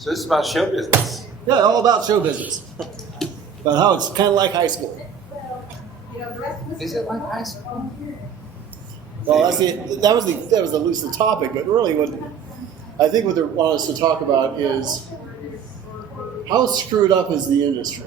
So this is about show business. Yeah, all about show business. About how it's kind of like high school. Is it like high school? Well, that was the loose topic, but really what they want us to talk about is how screwed up is the industry.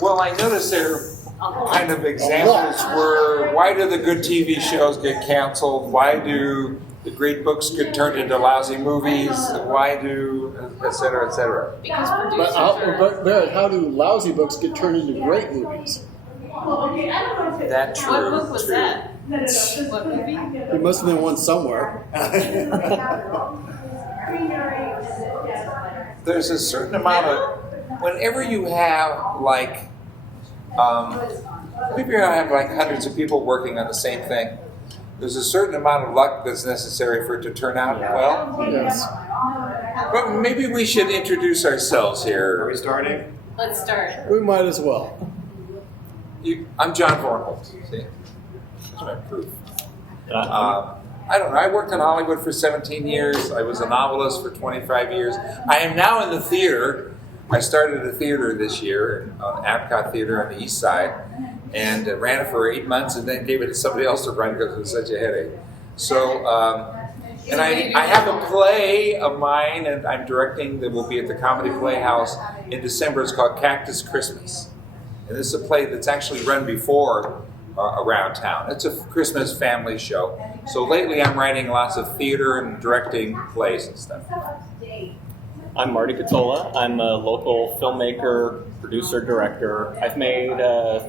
Well, I noticed there kind of examples were, why do the good TV shows get canceled? Why do the great books get turned into lousy movies? Why do, et cetera, et cetera? Because producers Barrett, how do lousy books get turned into great movies? That true. What book was true. that? What movie? There must have been one somewhere. There's a certain amount of, whenever you have like, maybe you have like hundreds of people working on the same thing, there's a certain amount of luck that's necessary for it to turn out well. Yes. But maybe we should introduce ourselves here. Are we starting? Let's start. We might as well. I'm John Vornholt. See? That's my proof. I don't know. I worked in Hollywood for 17 years. I was a novelist for 25 years. I am now in the theater. I started a theater this year, on Apcot Theater on the East Side, and ran it for 8 months and then gave it to somebody else to run because it was such a headache. So, and I have a play of mine and I'm directing that will be at the Comedy Playhouse in December. It's called Cactus Christmas. And this is a play that's actually run before around town. It's a Christmas family show. So lately I'm writing lots of theater and directing plays and stuff. I'm Marty Ketola. I'm a local filmmaker, producer, director. I've made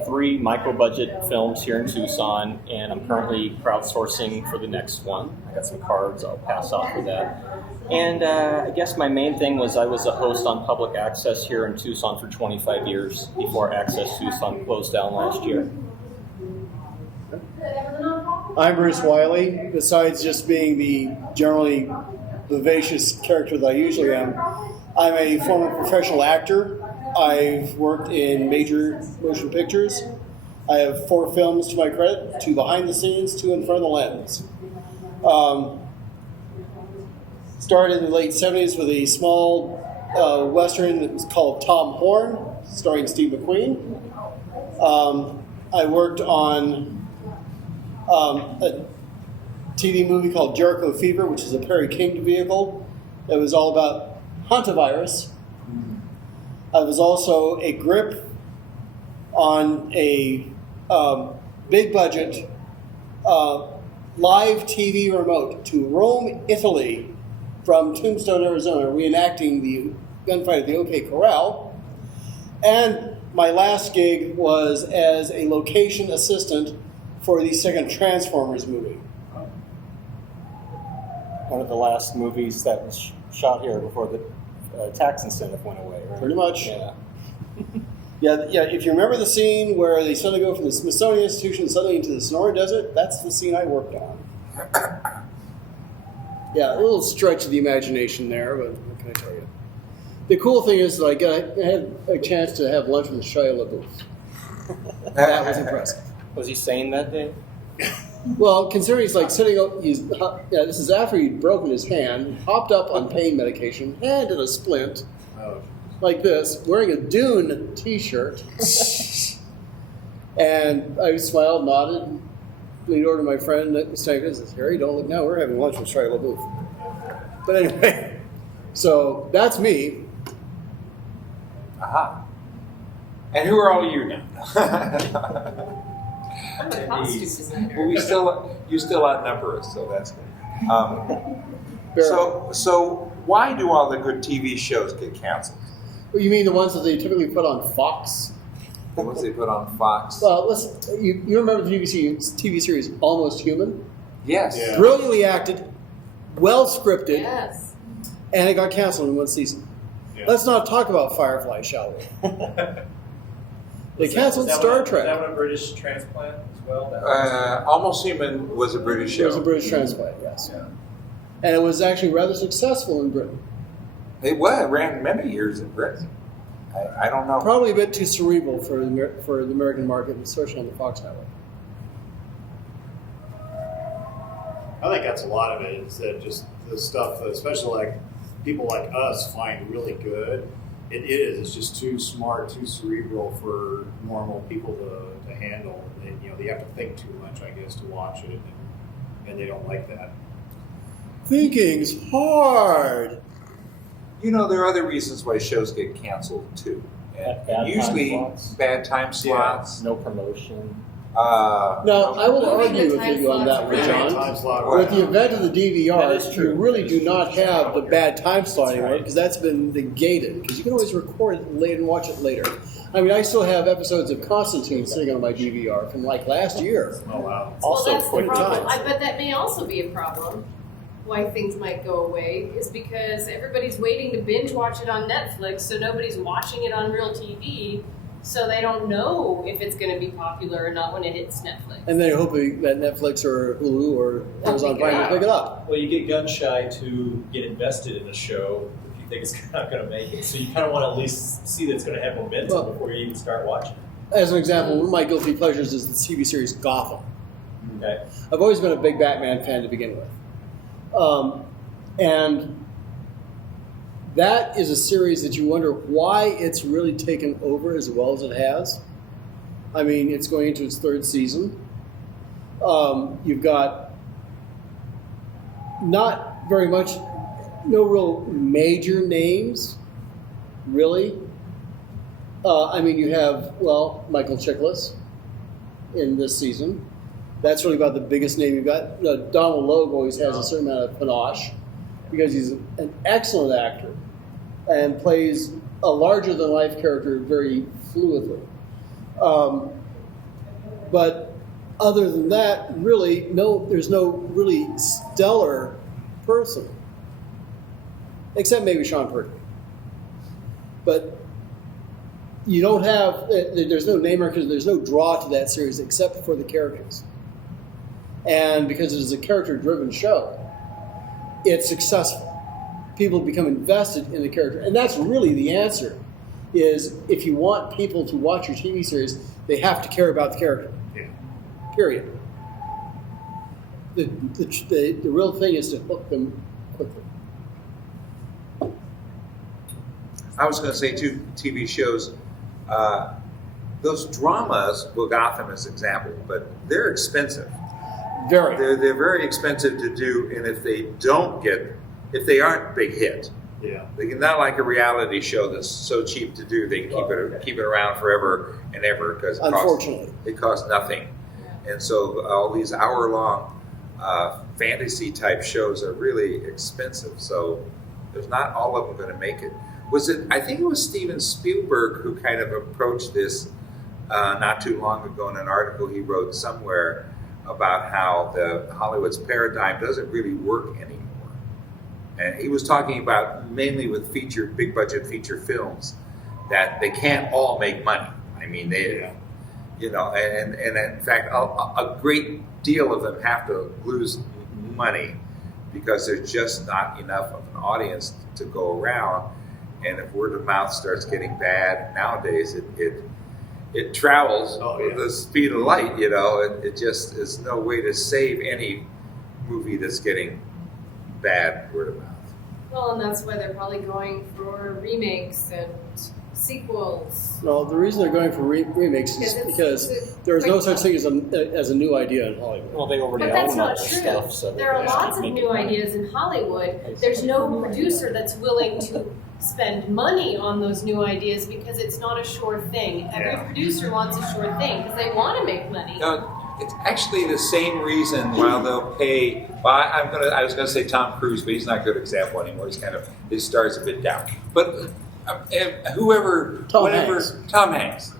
3 micro-budget films here in Tucson, and I'm currently crowdsourcing for the next one. I got some cards I'll pass off for that. And I guess my main thing was I was a host on public access here in Tucson for 25 years before Access Tucson closed down last year. I'm Bruce Wiley. Besides just being the generally vivacious character that I usually am, I'm a former professional actor. I've worked in major motion pictures. I have 4 films to my credit, 2 behind the scenes, 2 in front of the lens. Started in the late 70s with a small Western that was called Tom Horn, starring Steve McQueen. I worked on a TV movie called Jericho Fever, which is a Perry King vehicle that was all about hantavirus. I was also a grip on a big budget live TV remote to Rome, Italy, from Tombstone, Arizona, reenacting the gunfight at the OK Corral. And my last gig was as a location assistant for the second Transformers movie. One of the last movies that was shot here before the tax incentive went away, right? Pretty much. Yeah. Yeah. If you remember the scene where they suddenly go from the Smithsonian Institution suddenly into the Sonora Desert, that's the scene I worked on. Yeah, a little stretch of the imagination there, but what can I tell you? The cool thing is that I had a chance to have lunch with Shia LaBeouf. That was impressive. Was he sane that day? Well, considering he's like sitting up, this is after he'd broken his hand, hopped up on pain medication, hand in a splint, like this, wearing a Dune t-shirt. And I smiled, nodded, leaned over to my friend that was taking this. Harry, don't look now, we're having lunch with Shia LaBeouf. But anyway, so that's me. Aha. And who are all you now? I'm a costume designer. Well, you still outnumber us, so that's good. So why do all the good TV shows get canceled? Well, you mean the ones that they typically put on Fox? The ones they put on Fox? Well, listen, you remember the TV series Almost Human? Yes. Yeah. Brilliantly acted, well scripted, Yes. and it got canceled in one season. Yeah. Let's not talk about Firefly, shall we? They canceled Star Trek. Is that one a British transplant as well? Almost Human was a British show. It was a British transplant, yes. Yeah. And it was actually rather successful in Britain. It ran many years in Britain. I don't know. Probably a bit too cerebral for the American market, especially on the Fox network. I think that's a lot of it. Is that just the stuff, especially like people like us find really good. It is. It's just too smart, too cerebral for normal people to handle. They have to think too much, I guess, to watch it, and they don't like that. Thinking's hard. There are other reasons why shows get canceled too. And Bad usually time slots. bad time slots. No promotion. Now, I will Moving argue the with time you on that slots one, around. John. Time slot. With the event of the That DVR, is true. you really That do is not true. have the bad time slot That's anymore right. because that's been negated. Because you can always record it later and watch it later. I mean, I still have episodes of Constantine sitting on my DVR from like last year. Oh, wow. Also, well, that's the quick problem. times. I bet that may also be a problem. Why things might go away is because everybody's waiting to binge watch it on Netflix, so nobody's watching it on real TV, so they don't know if it's going to be popular or not when it hits Netflix. And then hoping that Netflix or Hulu or Amazon Prime will pick it up. Well, you get gun shy to get invested in a show if you think it's not going to make it. So you kind of want to at least see that it's going to have momentum Well- before you even start watching. As an example, one of my guilty pleasures is the TV series Gotham. Okay. I've always been a big Batman fan to begin with. And that is a series that you wonder why it's really taken over as well as it has. I mean, it's going into its third season. You've got not very much, no real major names, really. I mean, you have, Michael Chiklis in this season. That's really about the biggest name you've got. Donald Logue always has a certain amount of panache because he's an excellent actor and plays a larger-than-life character very fluidly. But other than that, really, there's no really stellar person, except maybe Sean Purdy. But you don't have, there's no name because there's no draw to that series except for the characters. And because it is a character-driven show, it's successful. People become invested in the character. And that's really the answer, is if you want people to watch your TV series, they have to care about the character. Yeah. Period. The real thing is to hook them quickly. I was going to say too, TV shows, those dramas, well, Gotham is an example, but they're expensive. Very. They're very expensive to do, and if they aren't big hit, Yeah. they can, not like a reality show that's so cheap to do. They can keep it around forever and ever because Unfortunately. it costs nothing. And so all these hour-long fantasy type shows are really expensive. So there's not all of them going to make it. I think it was Steven Spielberg who kind of approached this not too long ago in an article he wrote somewhere about how the Hollywood's paradigm doesn't really work anymore. And he was talking about mainly with big budget feature films that they can't all make money. I mean, and in fact, a great deal of them have to lose money because there's just not enough of an audience to go around. And if word of mouth starts getting bad nowadays, it travels with the speed of light, it just is no way to save any movie that's getting bad word of mouth. Well, and that's why they're probably going for remakes and sequels. Well, the reason they're going for remakes is because there's no such thing as a new idea in Hollywood. Well, they already But that's own all not their true. stuff, so There are they just lots of keep new making money. ideas in Hollywood. There's no producer that's willing to spend money on those new ideas because it's not a sure thing. Every producer wants a sure thing because they want to make money. It's actually the same reason why they'll pay. Well, I was going to say Tom Cruise, but he's not a good example anymore. His star's a bit down. But Tom Hanks.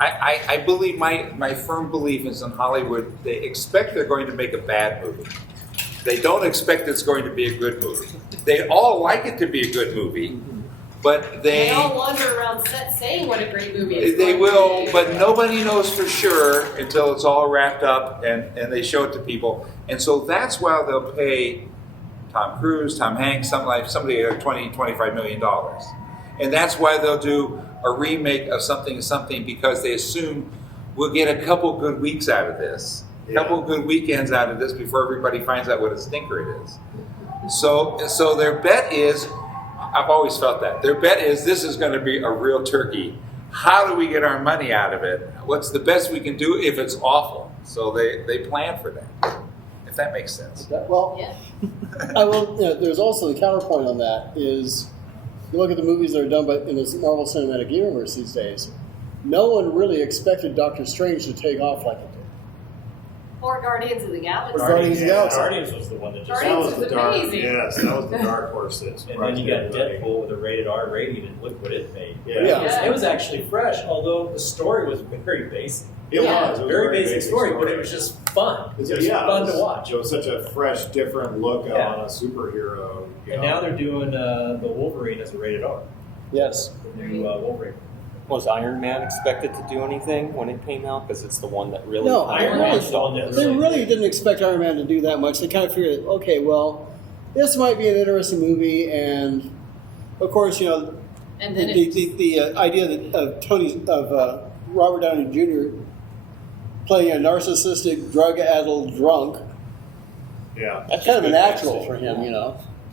I believe my firm belief is in Hollywood. They expect they're going to make a bad movie. They don't expect it's going to be a good movie. They all like it to be a good movie, but They all wander around set saying what a great movie is. They going will, to be. but nobody knows for sure until it's all wrapped up and they show it to people. And so that's why they'll pay Tom Cruise, Tom Hanks, somebody $20, $25 million. And that's why they'll do a remake of something because they assume we'll get a couple good weeks out of this, a couple good weekends out of this before everybody finds out what a stinker it is. So their bet is, I've always felt that, their bet is this is going to be a real turkey. How do we get our money out of it? What's the best we can do if it's awful? So they plan for that, if that makes sense. Well, Yeah. I will. There's also the counterpoint on that is, you look at the movies that are done in the Marvel Cinematic Universe these days. No one really expected Doctor Strange to take off like it did. Or Guardians of the Galaxy. Guardians of the Galaxy. Guardians was the one that just. Guardians That was was the dark. amazing. Yes, that was the dark horse. That And then surprised you got everybody. Deadpool with a rated R rating, and look what it made. Yeah. It was actually fresh, although the story was very basic. It Yeah. was. It was Very basic story, but it was just fun. It was fun to watch. It was such a fresh, different look Yeah. on a superhero. And now they're doing the Wolverine as a rated R. Yes. The new Wolverine. Was Iron Man expected to do anything when it came out? Because it's the one that really No, Iron Man Man's the one that They really didn't expect Iron Man to do that much. They kind of figured, okay, well, this might be an interesting movie, and of course, And then the idea of Robert Downey Jr. playing a narcissistic, drug-addled drunk, Yeah. that's kind of a natural for him,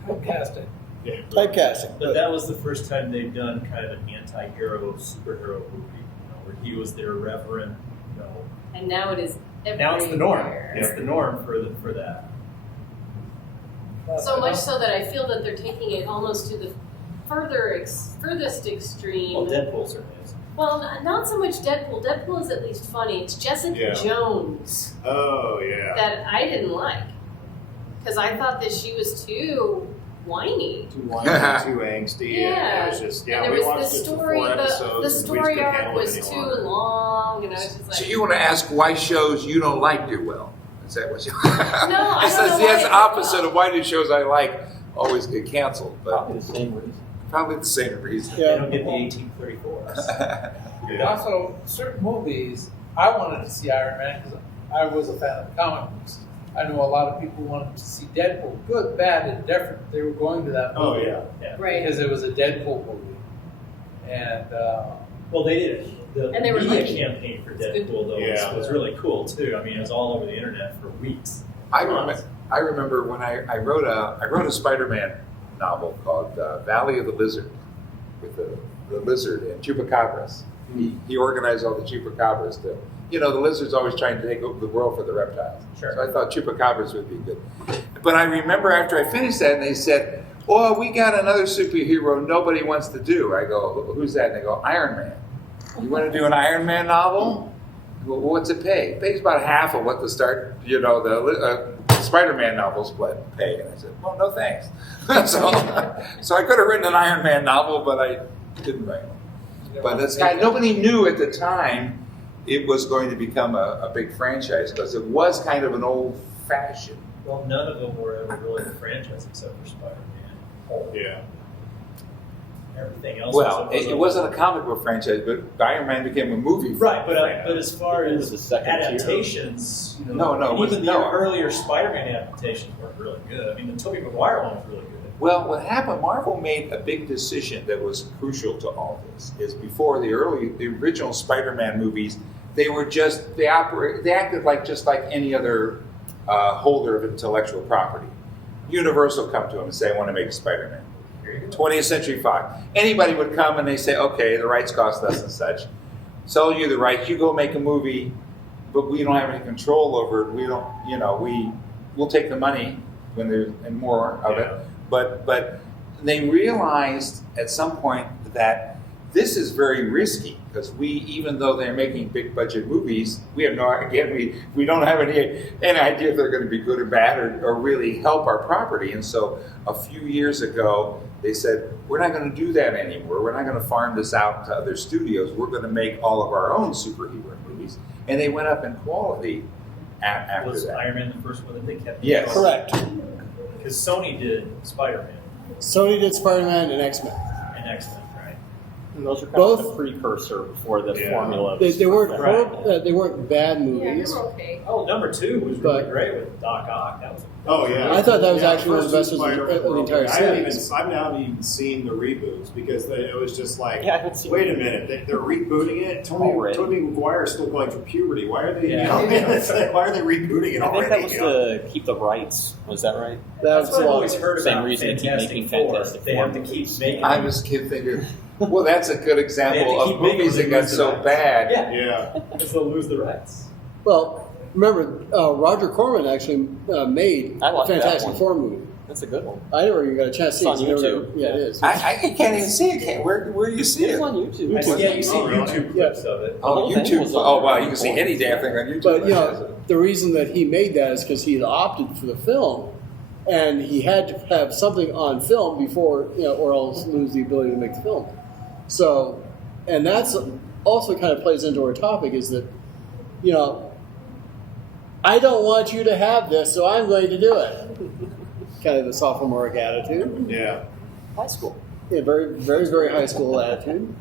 Podcasting. Yeah. typecasting. But that was the first time they've done kind of an anti-hero superhero movie, where he was their reverend. and now it is Now it's the norm. everywhere. It's the norm for that. So much so that I feel that they're taking it almost to the furthest extreme. Well, Deadpool certainly is. Well, not so much Deadpool. Deadpool is at least funny. It's Jessica Yeah. Jones Oh, yeah. that I didn't like. Because I thought that she was too whiny. Too whiny, too angsty. Yeah. And it was just, and there we was watched the it for story, 4 the episodes. and we just story couldn't arc handle it was any too longer. long, and I was just like, So you want to ask why shows you don't like do well? Is that what you? No, I It's don't know the why it did opposite well. of why do shows I like always get canceled, but Probably the same reason. probably the same reason. They Yeah. don't get the 1834s. And also, certain movies, I wanted to see Iron Man because I was a fan of comic books. I know a lot of people wanted to see Deadpool. Good, bad, and different. They were going to that Oh, movie yeah. Right. because it was a Deadpool movie. And Well, they did the And they were media lucky. campaign for good. Deadpool though Yeah. was really cool too. I mean, it was all over the internet for weeks. I remember when I wrote a Spider-Man novel called Valley of the Lizard, with the lizard and chupacabras. He organized all the chupacabras to, the lizard's always trying to take over the world for the reptiles. Sure. So I thought chupacabras would be good. But I remember after I finished that, and they said, "Oh, we got another superhero nobody wants to do." I go, "Who's that?" And they go, "Iron Man." You want to do an Iron Man novel? Well, what's it pay? It pays about half of what the Spider-Man novels pay. And I said, "Well, no thanks." so I could have written an Iron Man novel, but I didn't write one. But it's nobody knew at the time it was going to become a big franchise because it was kind of an old-fashioned. Well, none of them were ever really a franchise except for Spider-Man. Yeah. Everything else. Well, it wasn't a comic book franchise, but Iron Man became a movie. Right, but franchise. as far It was as the second tier. adaptations, No, it was- even the no. earlier Spider-Man adaptations weren't really good. I mean, the Tobey Maguire one was really good. Well, what happened, Marvel made a big decision that was crucial to all this, is before the original Spider-Man movies, they acted just like any other holder of intellectual property. Universal come to them and say, "I want to make a Spider-Man." 20th Century Fox. Anybody would come and they say, "Okay, the rights cost us and such. Sell you the rights, you go make a movie, but we don't have any control over it. We don't, we'll take the money when there's and more of it." But they realized at some point that this is very risky because even though they're making big budget movies, we have we don't have any idea if they're going to be good or bad or really help our property. And so a few years ago, they said, "We're not going to do that anymore. We're not going to farm this out to other studios. We're going to make all of our own superhero movies." And they went up in quality after Was that. Iron Man the first one that they kept? Yes. Correct. Because Sony did Spider-Man Sony did Spider-Man and X-Men. and X-Men, right? And those are kind Both- of the precursor before the Yeah. formula. They weren't Right. they weren't bad Yeah, movies. you're okay. Oh, number 2 was really But- great with Doc Ock. That was. Oh yeah, I thought that was Yeah, actually one of the first best two ones of the Spider-Man were entire okay. series. I've now even seen the reboots because it was just like, Yeah, I haven't seen wait a minute, they're rebooting it. Already. Tobey Maguire is still going through puberty. Why are they? Yeah. It's like, why are they rebooting it I already? think that was to keep the rights. Was that right? That's what I've a lot. always heard Same about reason they keep Fantastic making Four. Fantastic They Four have to keep movies. making. I was thinking, well, that's a good They example have to of keep making movies them that got lose the so rights. bad. Yeah, Yeah. because they'll lose the rights. Well, remember Roger Corman actually made I a like that Fantastic one. Four movie. That's a good one. I never even got a chance to see It's it. on so never- YouTube. Yeah, it is. I can't even see it. Where do you see It's it? on YouTube. Yeah, you see Oh, really? YouTube clips of it. Oh, whole thing YouTube. was on Oh, there. wow, you can see any damn thing on YouTube. But you know, the reason that he made that is because he had opted for the film, and he had to have something on film before, or else lose the ability to make the film. So, and that's also kind of plays into our topic is that, I don't want you to have this, so I'm going to do it. Kind of the sophomoric attitude. Yeah. High school. Yeah, very, very, very high school attitude.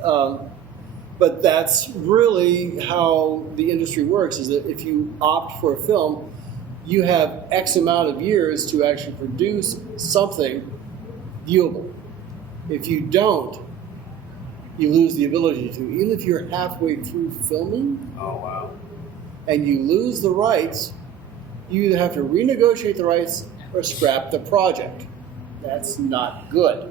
But that's really how the industry works, is that if you opt for a film, you have X amount of years to actually produce something viewable. If you don't, you lose the ability to. Even if you're halfway through filming Oh wow. and you lose the rights, you either have to renegotiate the rights or scrap the project. That's not good.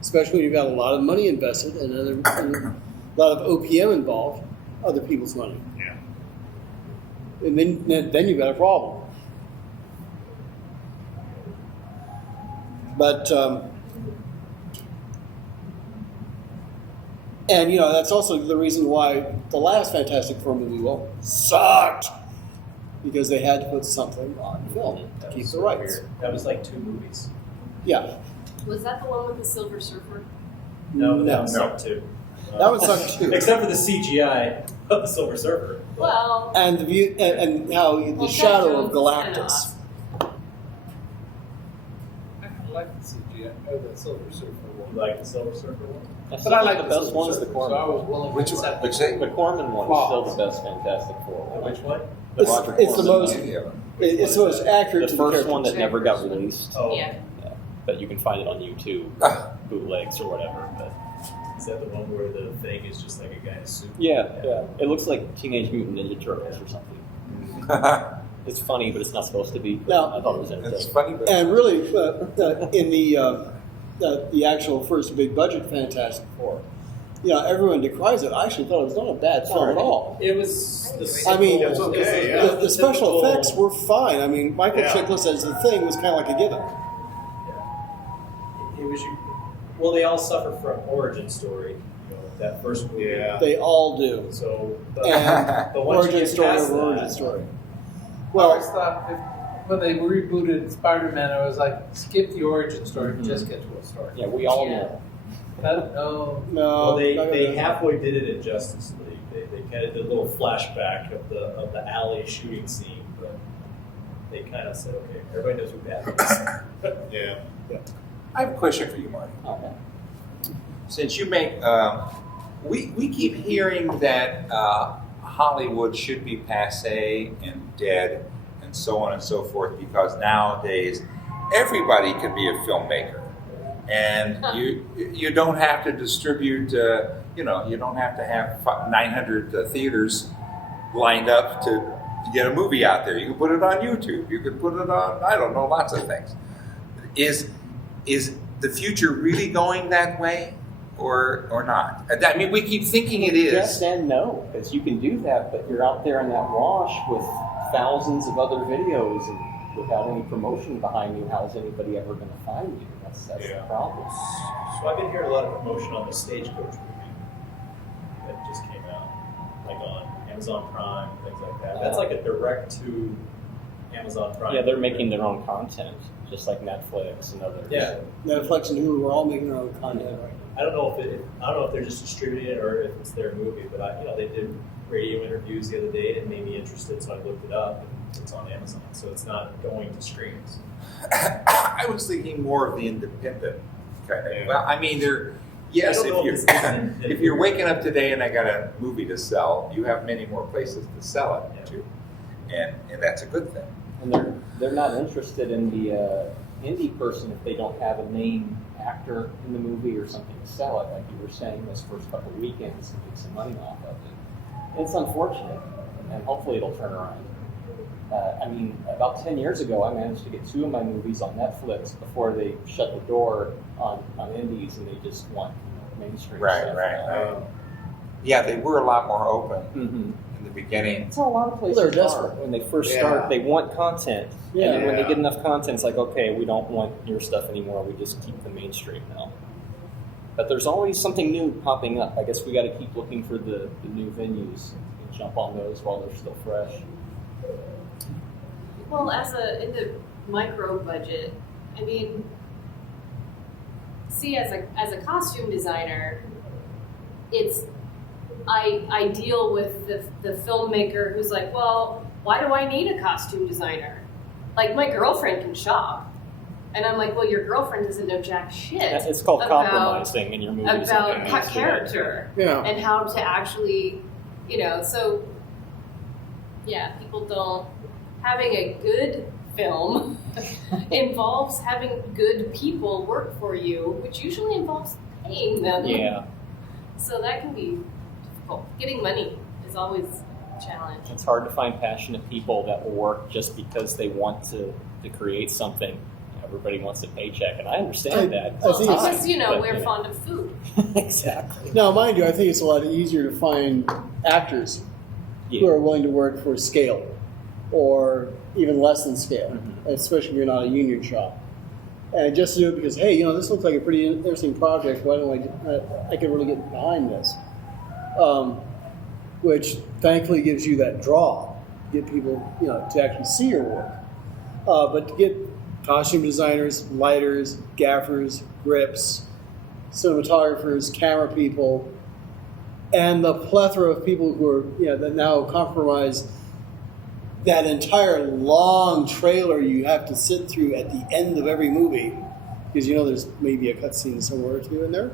Especially when you've got a lot of money invested and a lot of OPM involved, other people's money. Yeah. And then you've got a problem. But, and that's also the reason why the last Fantastic Four movie sucked. Because they had to put something on film to That keep was the so rights. weird. That was like 2 movies. Yeah. Was that the one with the Silver Surfer? No, but that No. was sucked too. That would suck too. Except for the CGI of the Silver Surfer. Well, And the view, and how the well, shadow of Jack Jones is kinda Galactus. awesome. I kind of like the CGI, the Silver Surfer You one. like the Silver Surfer one? That's But I still like the the best Silver one is Surfer, the so I Corman. was willing Which to one? accept Which it. thing? The Corman one is Wow. still the best Fantastic Four. Which one? The It's, Roger it's the Corman most. one. It's the most accurate The to the first one that characters. never got released, Oh, Yeah. but you can find it on YouTube, bootlegs or whatever. But is that the one where the thing is just like a guy in a suit? yeah, it looks like Teenage Mutant Ninja Turtles or something. It's funny, but it's not supposed to be. But No. I thought it was It's entertaining. funny, but And really, in the actual first big budget Fantastic Four, everyone decries it. I actually thought it was not a bad film at all. It was. I mean, It was okay, yeah. the special effects were fine. I mean, Michael Yeah. Chiklis as the Thing was kind of like a given. It was. Well, they all suffer from origin story. That first movie. Yeah. They all do. So, but, And but once you origin get story past over that, origin story. I Well, always thought when they rebooted Spider-Man, I was like, skip the origin story, Mhm. just get to a story. Yeah, we all Yeah. know. No. no. Well, they not they really. halfway did it in Justice League. They kind of did a little flashback of the alley shooting scene, but they kind of said, okay, everybody knows who Batman is. Yeah. I have a question for you, Marty. Okay. Since you make, we keep hearing that Hollywood should be passé and dead and so on and so forth because nowadays everybody can be a filmmaker. And you don't have to distribute, you don't have to have 900 theaters lined up to get a movie out there. You can put it on YouTube. You can put it on, I don't know, lots of things. Is the future really going that way or not? I mean, we keep thinking it is. Yes and no, because you can do that, but you're out there in that wash with thousands of other videos and without any promotion behind you. How's anybody ever going to find you? That's Yeah. the problem. So I've been hearing a lot of promotion on the Stagecoach movie that just came out, like on Amazon Prime, things like that. That's like a direct to Amazon Prime. Yeah, they're making their own content, just like Netflix and others. Yeah. Netflix and Hulu are all making their own content right now. I don't know if they're just distributing it or if it's their movie, but they did radio interviews the other day and it made me interested, so I looked it up. And it's on Amazon, so it's not going to screens. I was thinking more of the independent kind of. Yeah. Well, I mean, Yes, I don't know if if if you're waking up today and I got a movie to sell, you have many more places to sell it to, and that's a good thing. And they're not interested in the indie person if they don't have a main actor in the movie or something to sell it, like you were saying, those first couple of weekends and make some money off of it. It's unfortunate, and hopefully it'll turn around. I mean, about 10 years ago, I managed to get 2 of my movies on Netflix before they shut the door on indies and they just want mainstream stuff. Right. Yeah, they were a lot more open Mm-hmm. in the beginning. That's how a lot of places They're are. desperate. When they first Yeah. start, they want content. Yeah. And then when they Yeah. get enough content, it's like, okay, we don't want your stuff anymore. We just keep the mainstream now. But there's always something new popping up. I guess we got to keep looking for the new venues and jump on those while they're still fresh. Well, in the micro budget, I mean, see, as a costume designer, I deal with the filmmaker who's like, well, why do I need a costume designer? Like, my girlfriend can shop. And I'm like, well, your girlfriend doesn't know jack shit. It's called compromising in your movies. About character Yeah. and how to actually, so yeah, people don't. Having a good film involves having good people work for you, which usually involves paying them. Yeah, So that can be difficult. Getting money is always a challenge. it's hard to find passionate people that will work just because they want to create something. Everybody wants a paycheck, and I understand that. I Well, think it's- because, but, we're fond of food. Exactly. Now, mind you, I think it's a lot easier to find actors who are willing to work for scale or even less than scale, especially if you're not a union shop. And just to do it because, hey, this looks like a pretty interesting project. Why don't I can really get behind this? Which thankfully gives you that draw, get people, to actually see your work. But to get costume designers, lighters, gaffers, grips, cinematographers, camera people, and the plethora of people who are, that now compromise that entire long trailer you have to sit through at the end of every movie, because there's maybe a cutscene somewhere or two in there,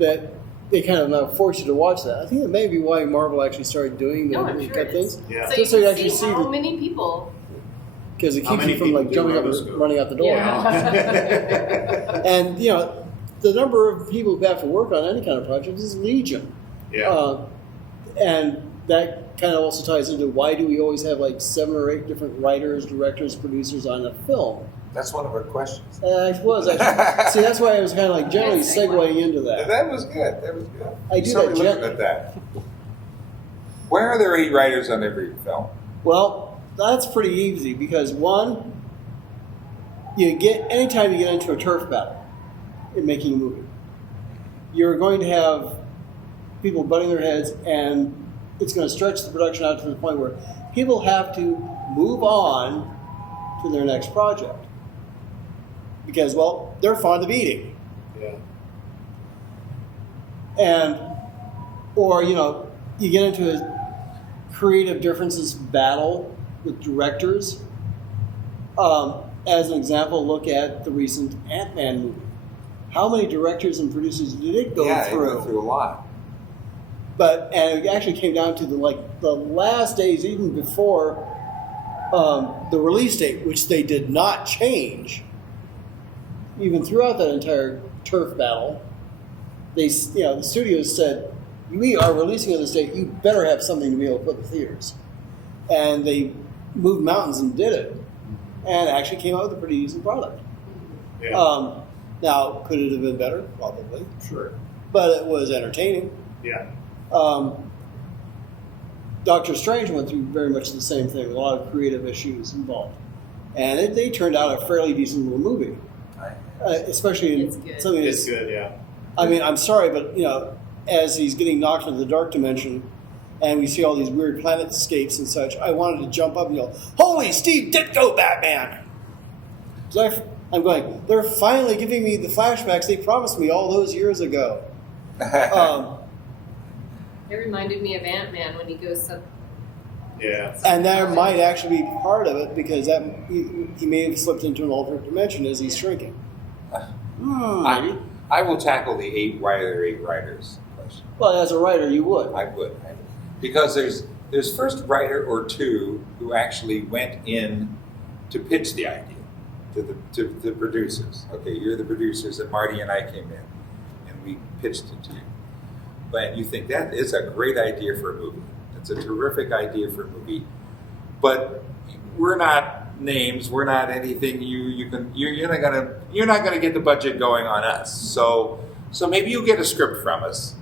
that they kind of now force you to watch that. I think that may be why Marvel actually started doing the I'm sure cut it things. is. Yeah. So Just you so you can actually see see how the- many people. Because it How keeps many you from like people do jumping up rotoscope? and running out the door. Yeah. And the number of people who have to work on any kind of project is legion. Yeah. And that kind of also ties into why do we always have like 7 or 8 different writers, directors, producers on a film? That's one of our questions. I was actually, see, that's why I was kind of like generally Good segue. segueing into that. That was good. I do Somebody that looking at that. Where are there 8 writers on every film? Well, that's pretty easy because one, anytime you get into a turf battle in making a movie, you're going to have people butting their heads, and it's going to stretch the production out to the point where people have to move on to their next project because, well, they're fond of eating. Yeah. And, or, you get into a creative differences battle with directors. As an example, look at the recent Ant-Man movie. How many directors and producers did it go It through? went through a lot. And it actually came down to the last days, even before the release date, which they did not change. Even throughout that entire turf battle, the studios said, "We are releasing on this date. You better have something to be able to put in the theaters." And they moved mountains and did it, and actually came out with a pretty decent product. Yeah. Now, could it have been better? Probably, Sure. but it was entertaining. Yeah. Doctor Strange went through very much the same thing, with a lot of creative issues involved. And they turned out a fairly decent little movie, especially It's in good. something It's that's, good. Yeah. I mean, I'm sorry, but, as he's getting knocked into the dark dimension and we see all these weird planetscapes and such, I wanted to jump up and yell, "Holy Steve Ditko, Batman!" So I'm going, they're finally giving me the flashbacks they promised me all those years ago. It reminded me of Ant-Man when he goes up. Yeah. And that might actually be part of it because he may have slipped into an alternate dimension as he's shrinking. Maybe. I will tackle the why are there 8 writers question. Well, as a writer, you would. I would. Because there's first writer or two who actually went in to pitch the idea to the producers. Okay, you're the producers, and Marty and I came in, and we pitched it to you. But you think that is a great idea for a movie. It's a terrific idea for a movie. But we're not names. We're not anything. You're not gonna get the budget going on us. So maybe you get a script from us,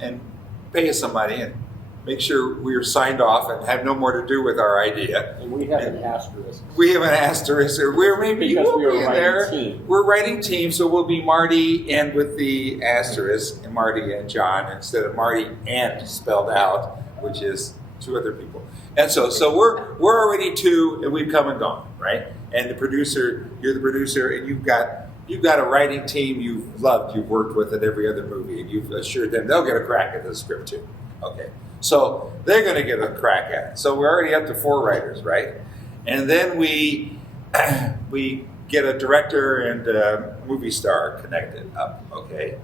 and pay us some money, and make sure we're signed off and have no more to do with our idea. And we have an asterisk. We have an asterisk, or we're maybe Because we'll we are be in writing there. team. We're writing team, so we'll be Marty and with the asterisk, and Marty and John instead of Marty and spelled out, which is 2 other people. And so we're already 2, and we've come and gone, right? And the producer, you're the producer, and you've got a writing team you've loved, you've worked with at every other movie, and you've assured them they'll get a crack at the script too. Okay. So they're going to get a crack at it. So we're already up to 4 writers, right? And then we get a director and a movie star connected up, okay?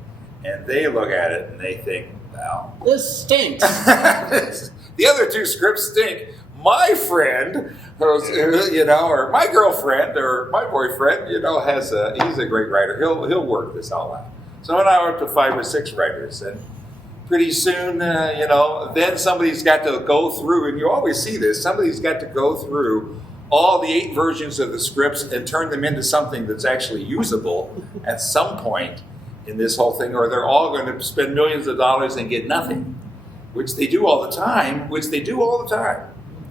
And they look at it and they think, well, This stinks. the other 2 scripts stink. My friend, or my girlfriend, or my boyfriend, he's a great writer. He'll work this all out. So now we're up to 5 or 6 writers, and pretty soon, then somebody's got to go through, and you always see this, somebody's got to go through all the 8 versions of the scripts and turn them into something that's actually usable at some point in this whole thing, or they're all going to spend millions of dollars and get nothing, which they do all the time.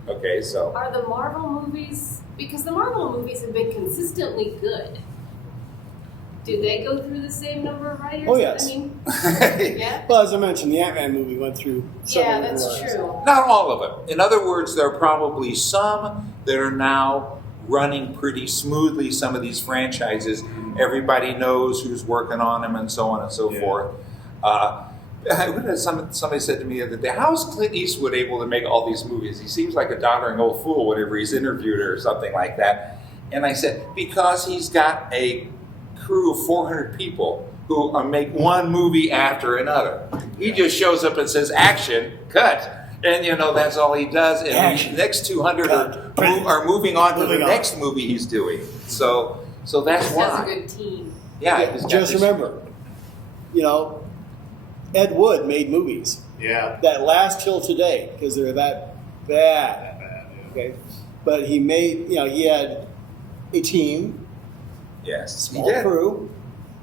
Okay, so. Are the Marvel movies, because the Marvel movies have been consistently good, do they go through the same number of writers? Oh, yes. I mean, yeah? Well, as I mentioned, the Ant-Man movie went through several Yeah, that's writers. true. Not all of them. In other words, there are probably some that are now running pretty smoothly, some of these franchises. Everybody knows who's working on them and so on and so forth. Somebody said to me the other day, how is Clint Eastwood able to make all these movies? He seems like a doddering old fool whenever he's interviewed or something like that. And I said, because he's got a crew of 400 people who make one movie after another. He just shows up and says, action, cut. And, that's all he does. And the next 200 are moving on to the next movie he's doing. So that's why. That's a good team. Yeah. Just remember, Ed Wood made movies that last till today because they're that bad. Okay, but he made, he had a team, small crew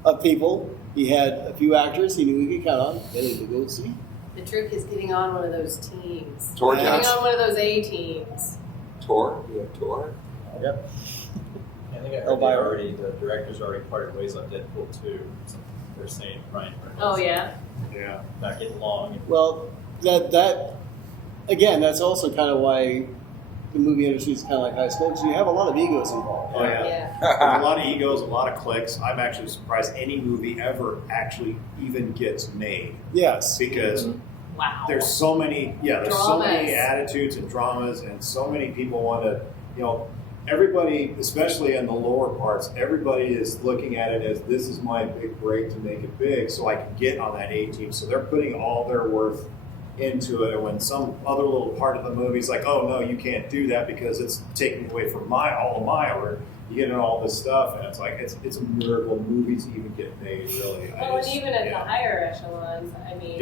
of people. He had a few actors he knew he could count on. Then he could go see. The trick is getting on one of those teams. Tor Getting Johnson. on one of those A teams. Tor? You have Tor? Yep. I think I heard the directors already parted ways on Deadpool 2. So they're saying Ryan Reynolds. Oh, yeah? Yeah. Not getting along. Well, that again, that's also kind of why the movie industry is kind of like high school, because you have a lot of egos involved. Oh, yeah. There's a lot of egos, a lot of clicks. I'm actually surprised any movie ever actually even gets made. Yes. Because Wow. there's so many, Dramas. so many attitudes and dramas, and so many people want to, everybody, especially in the lower parts, everybody is looking at it as this is my big break to make it big so I can get on that A team. So they're putting all their worth into it. And when some other little part of the movie is like, oh no, you can't do that because it's taking away from all of my work, you get into all this stuff, and it's like it's a miracle movies even get made, really. Well, and even at the higher echelons, I mean,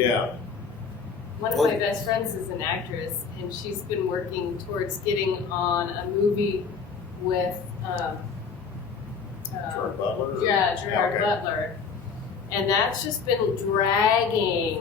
one of my best friends is an actress, and she's been working towards getting on a movie with Gerard Butler? Yeah, Gerard Butler. And that's just been dragging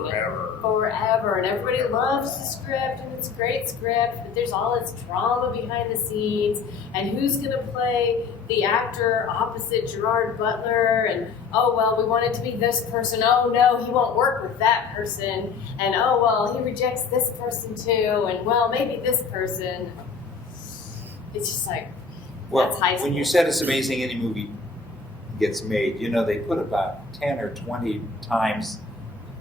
forever. And everybody loves the script, and it's a great script, but there's all this drama behind the scenes, and who's going to play the actor opposite Gerard Butler, and oh, well, we want it to be this person. Oh, no, he won't work with that person. And oh, well, he rejects this person too, and well, maybe this person. It's just like, that's high school. When you said it's amazing any movie gets made, they put about 10 or 20 times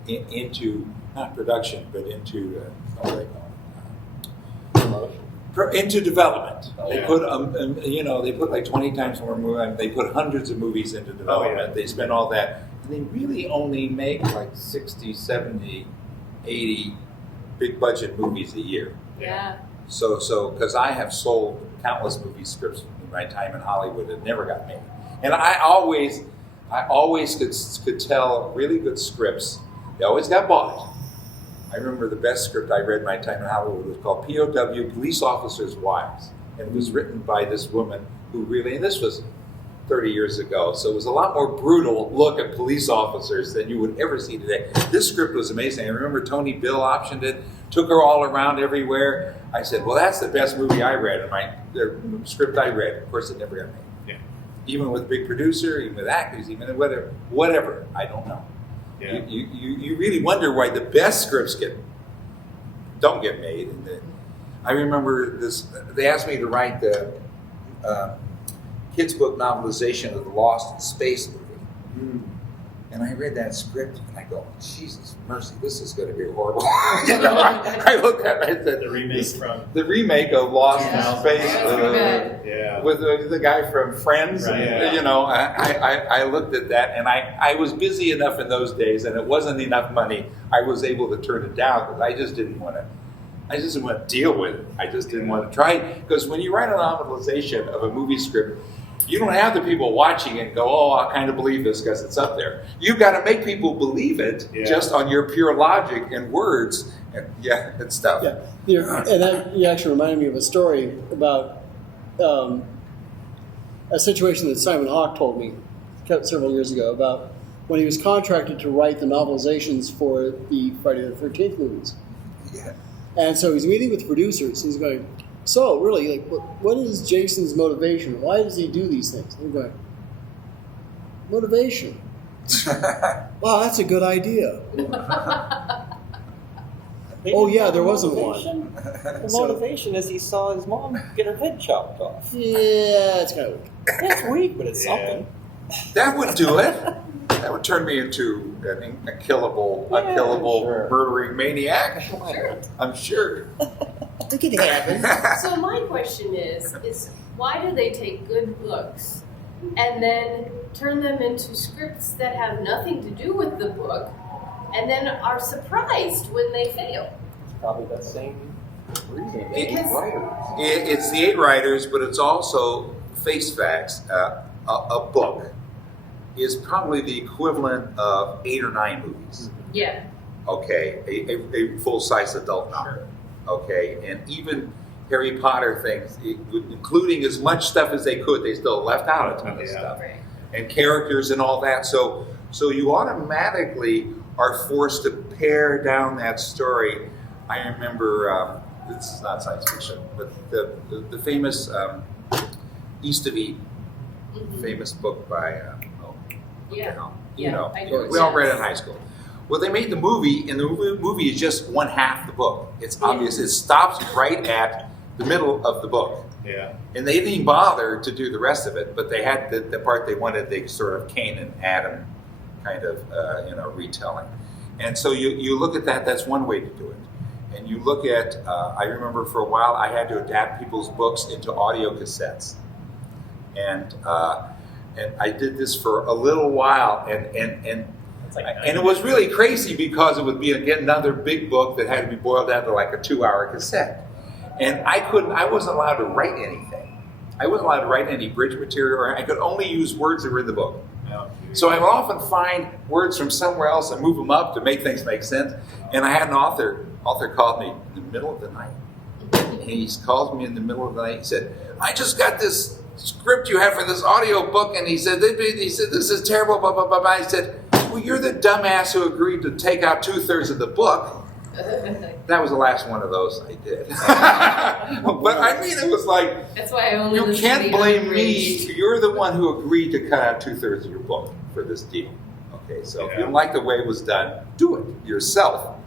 into, not production, but into, into development. They put, they put like 20 times more movie. They put hundreds of movies into development. They spend all that. And they really only make like 60, 70, 80 big budget movies a year. Yeah. So because I have sold countless movie scripts in my time in Hollywood that never got made. And I always could tell really good scripts. They always got bought. I remember the best script I read in my time in Hollywood was called POW, Police Officers' Wives. And it was written by this woman who really, and this was 30 years ago, so it was a lot more brutal look at police officers than you would ever see today. This script was amazing. I remember Tony Bill optioned it, took her all around everywhere. I said, well, that's the best movie I read, and the script I read. Of course, it never got made. Yeah. Even with a big producer, even with actors, even whatever, I don't know. Yeah. You really wonder why the best scripts don't get made. And I remember this. They asked me to write the kids' book novelization of the Lost in Space movie, and I read that script and I go, Jesus mercy, this is going to be horrible. I looked at it. I said, the remake of Lost in Space with the guy from Friends. Right, and, I looked at that, and I was busy enough in those days, and it wasn't enough money. I was able to turn it down because I just didn't want to deal with it. I just didn't want to try it. Because when you write a novelization of a movie script, you don't have the people watching it and go, oh, I kind of believe this because it's up there. You've got to make people believe it just on your pure logic and words and stuff. Yeah, and that you actually reminded me of a story about a situation that Simon Hawke told me several years ago about when he was contracted to write the novelizations for the Friday the 13th movies. Yeah. And so he's meeting with producers. He's going, so really, what is Jason's motivation? Why does he do these things? And I'm going, motivation. Wow, that's a good idea. Oh yeah, there wasn't one. The motivation is he saw his mom get her head chopped off. Yeah, it's kind of weak. That's weak, but it's something. That would do it. That would turn me into an unkillable, murdering maniac. Sure. I'm sure. I think it happened. So my question is why do they take good books and then turn them into scripts that have nothing to do with the book and then are surprised when they fail? Probably that same reason. It's the 8 writers, but it's also face facts. A book is probably the equivalent of 8 or 9 movies. Yeah. Okay, a full-size adult novel. Okay, and even Harry Potter things, including as much stuff as they could, they still left out a ton of stuff. Right. And characters and all that. So you automatically are forced to pare down that story. I remember, this is not science fiction, but the famous East of Eden, famous book by, we all read it in high school. Well, they made the movie, and the movie is just one half the book. It's obvious. It stops right at the middle of the book. Yeah. And they didn't even bother to do the rest of it, but they had the part they wanted, the sort of Cain and Adam kind of, retelling. And so you look at that, that's one way to do it. And you look at, I remember for a while I had to adapt people's books into audio cassettes. And I did this for a little while, and it was really crazy because it would be again another big book that had to be boiled down to like a 2-hour cassette. And I wasn't allowed to write anything. I wasn't allowed to write any bridge material, or I could only use words that were in the book. So I would often find words from somewhere else and move them up to make things make sense. And I had an author called me in the middle of the night. And he called me in the middle of the night. He said, I just got this script you have for this audio book, and he said this is terrible, blah, blah, blah, blah. He said, well, you're the dumbass who agreed to take out 2/3 of the book. That was the last one of those I did. But I mean, it was like, that's why I only you can't blame me. You're the one who agreed to cut out 2/3 of your book for this deal. Okay, so if you don't like the way it was done, do it yourself.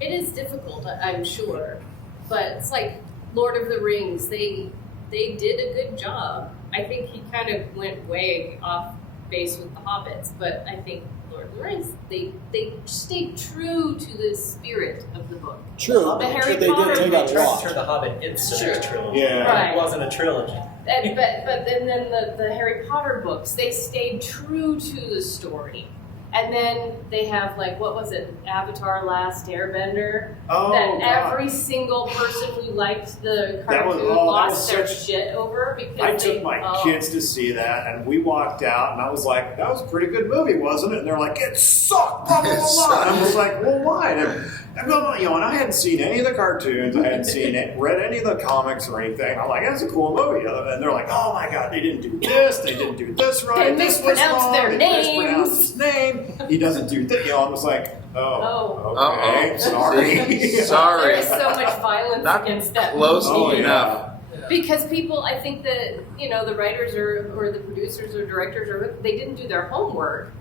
It is difficult, I'm sure, but it's like Lord of the Rings. They did a good job. I think he kind of went way off base with the Hobbits, but I think Lord of the Rings, they stayed true to the spirit of the book. True, The Harry but they Potter did take out books. a Trying to lot. turn the Hobbit into the next trilogy. Yeah. Right. It wasn't a trilogy. But then the Harry Potter books, they stayed true to the story. And then they have like, what was it, Avatar Last Airbender? Oh, that God. every single person who liked the That was- cartoon that lost was their such- shit over because I they, took my kids to see that, and we walked out, and I was like, "That was a pretty good movie, wasn't it?" And they're like, "It sucked." Blah, blah, blah, blah. And I was like, "Well, why?" And I hadn't seen any of the cartoons, I hadn't read any of the comics or anything. I'm like, "That's a cool movie," and they're like, "Oh my God, they didn't do this, they didn't do this right, They this was mispronounced wrong, their they mispronounced his name, he doesn't do that." I was like, "Oh, okay, Uh-oh. sorry." Sorry. There is so much violence Not against that close movie. enough. Because people, I think that, the writers or the producers or directors, they didn't do their homework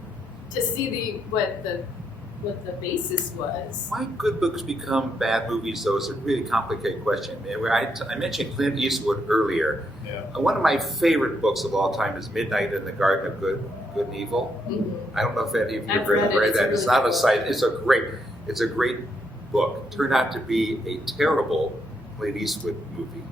to see what the basis was. Why good books become bad movies, though, is a really complicated question. I mentioned Clint Eastwood earlier. Yeah. One of my favorite books of all time is Midnight in the Garden of Good and Evil. Mm-hmm. I don't know if any of you have I've read it. read It's that. really It's not a good. site. It's a great book. Turned out to be a terrible Clint Eastwood movie.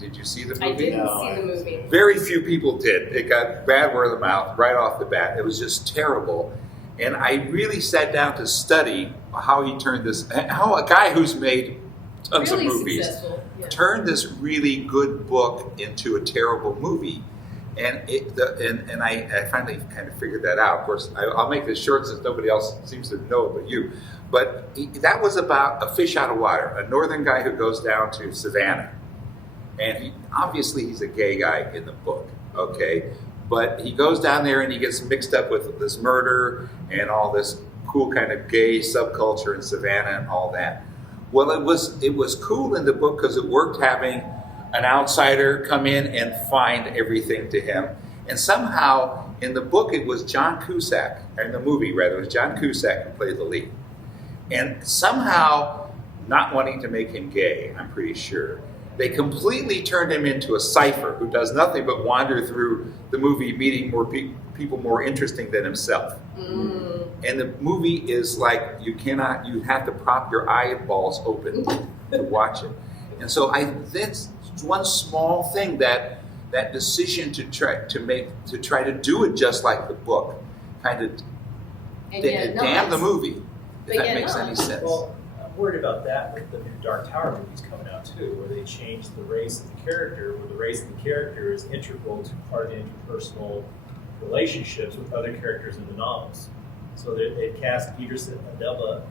Did you see the movie? I didn't No, see the movie. Very few people did. It got bad word of mouth right off the bat. It was just terrible. And I really sat down to study how a guy who's made tons Really of movies successful. Yeah. turned this really good book into a terrible movie. And I finally kind of figured that out. Of course, I'll make this short since nobody else seems to know but you. But that was about a fish out of water, a northern guy who goes down to Savannah. And obviously he's a gay guy in the book, okay? But he goes down there and he gets mixed up with this murder and all this cool kind of gay subculture in Savannah and all that. Well, it was cool in the book because it worked having an outsider come in and find everything to him. And somehow in the book it was John Cusack, or in the movie rather, it was John Cusack who played the lead. And somehow, not wanting to make him gay, I'm pretty sure, they completely turned him into a cipher who does nothing but wander through the movie, meeting more people more interesting than himself. Mm. And the movie is like you have to prop your eyeballs open to watch it. And so that's one small thing that decision to try to do it just like the book, kind of damn the movie. If that makes any sense. Well, I'm worried about that with the new Dark Tower movies coming out too, where they change the race of the character, where the race of the character is integral to part of the interpersonal relationships with other characters in the novels. So they cast Idris Elba.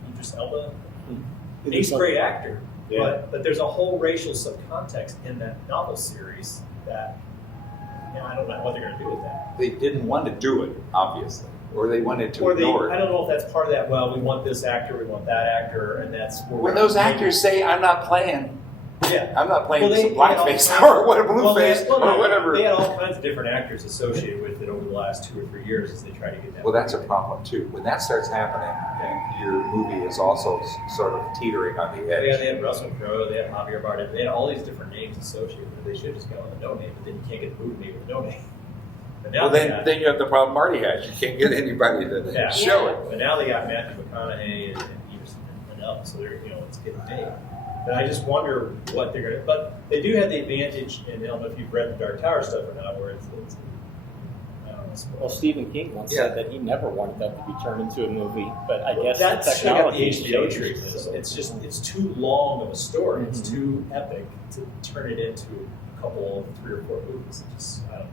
He's a great actor, Yeah. but there's a whole racial subcontext in that novel series that I don't know what they're going to do with that. They didn't want to do it, obviously, or they wanted to Or ignore I it. don't know if that's part of that. Well, we want this actor, we want that actor, and that's where When those actors say, "I'm not playing," yeah. I'm not playing Well, some they had all blackface kinds- or what, Well, they- blueface well, or whatever. They had all kinds of different actors associated with it over the last 2 or 3 years as they try to get that. Well, that's a problem too. When that starts happening, and your movie is also sort of teetering on the edge. Yeah, they had Russell Crowe, they had Javier Bardem, they had all these different names associated with it. They should have just gone with a no name, but then you can't get the movie made with a no name. But now Well, they got, then you have the problem Marty has. You can't get anybody to Yeah. show it. but now they got Matthew McConaughey and Idris Elba, so they're it's getting made. But I just wonder what they're going to. But they do have the advantage, and I don't know if you've read the Dark Tower stuff or not, where it's I don't know. Well, Stephen King once Yeah. said that he never wanted that to be turned into a movie, but I guess That's the technology the has HBO changed, treatment. so- It's too long of a story. It's Mhm. too epic to turn it into a couple of 3 or 4 movies. I don't.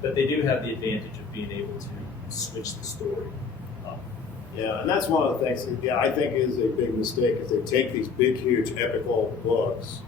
But they do have the advantage of being able to switch the story up. Yeah, and that's one of the things that, I think is a big mistake is they take these big, huge, epical books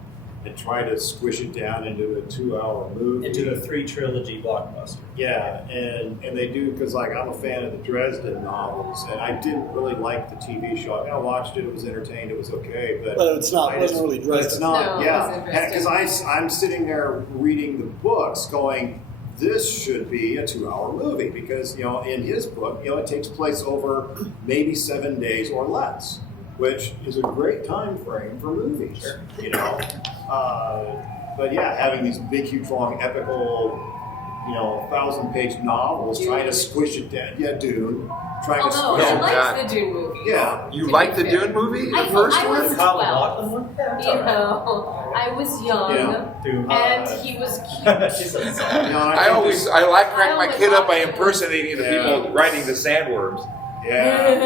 and try to squish it down into a 2-hour movie. Into the 3 trilogy blockbuster. Yeah, and they do, because like I'm a fan of the Dresden novels, and I didn't really like the TV show. I watched it, it was entertained, it was okay, but it's not. It wasn't really but it's Dresden. not, No, it yeah. wasn't Dresden. Because I'm sitting there reading the books going, this should be a 2-hour movie because, in his book, it takes place over maybe 7 days or less, which is a great time frame for movies, But yeah, having these big, huge, long, epical 1,000-page novels, trying to squish it down. Yeah, Dune. Trying to Although squish I it God. liked the Dune movie. Yeah. You To like be the fair. Dune movie, the I first I one? was The Colin 12. Lachlan one? You know, I was young, Yeah. Dude. and he was cute. She said so. I like crack my always kid up by liked it. impersonating the Yeah. people riding the sandworms. Yeah.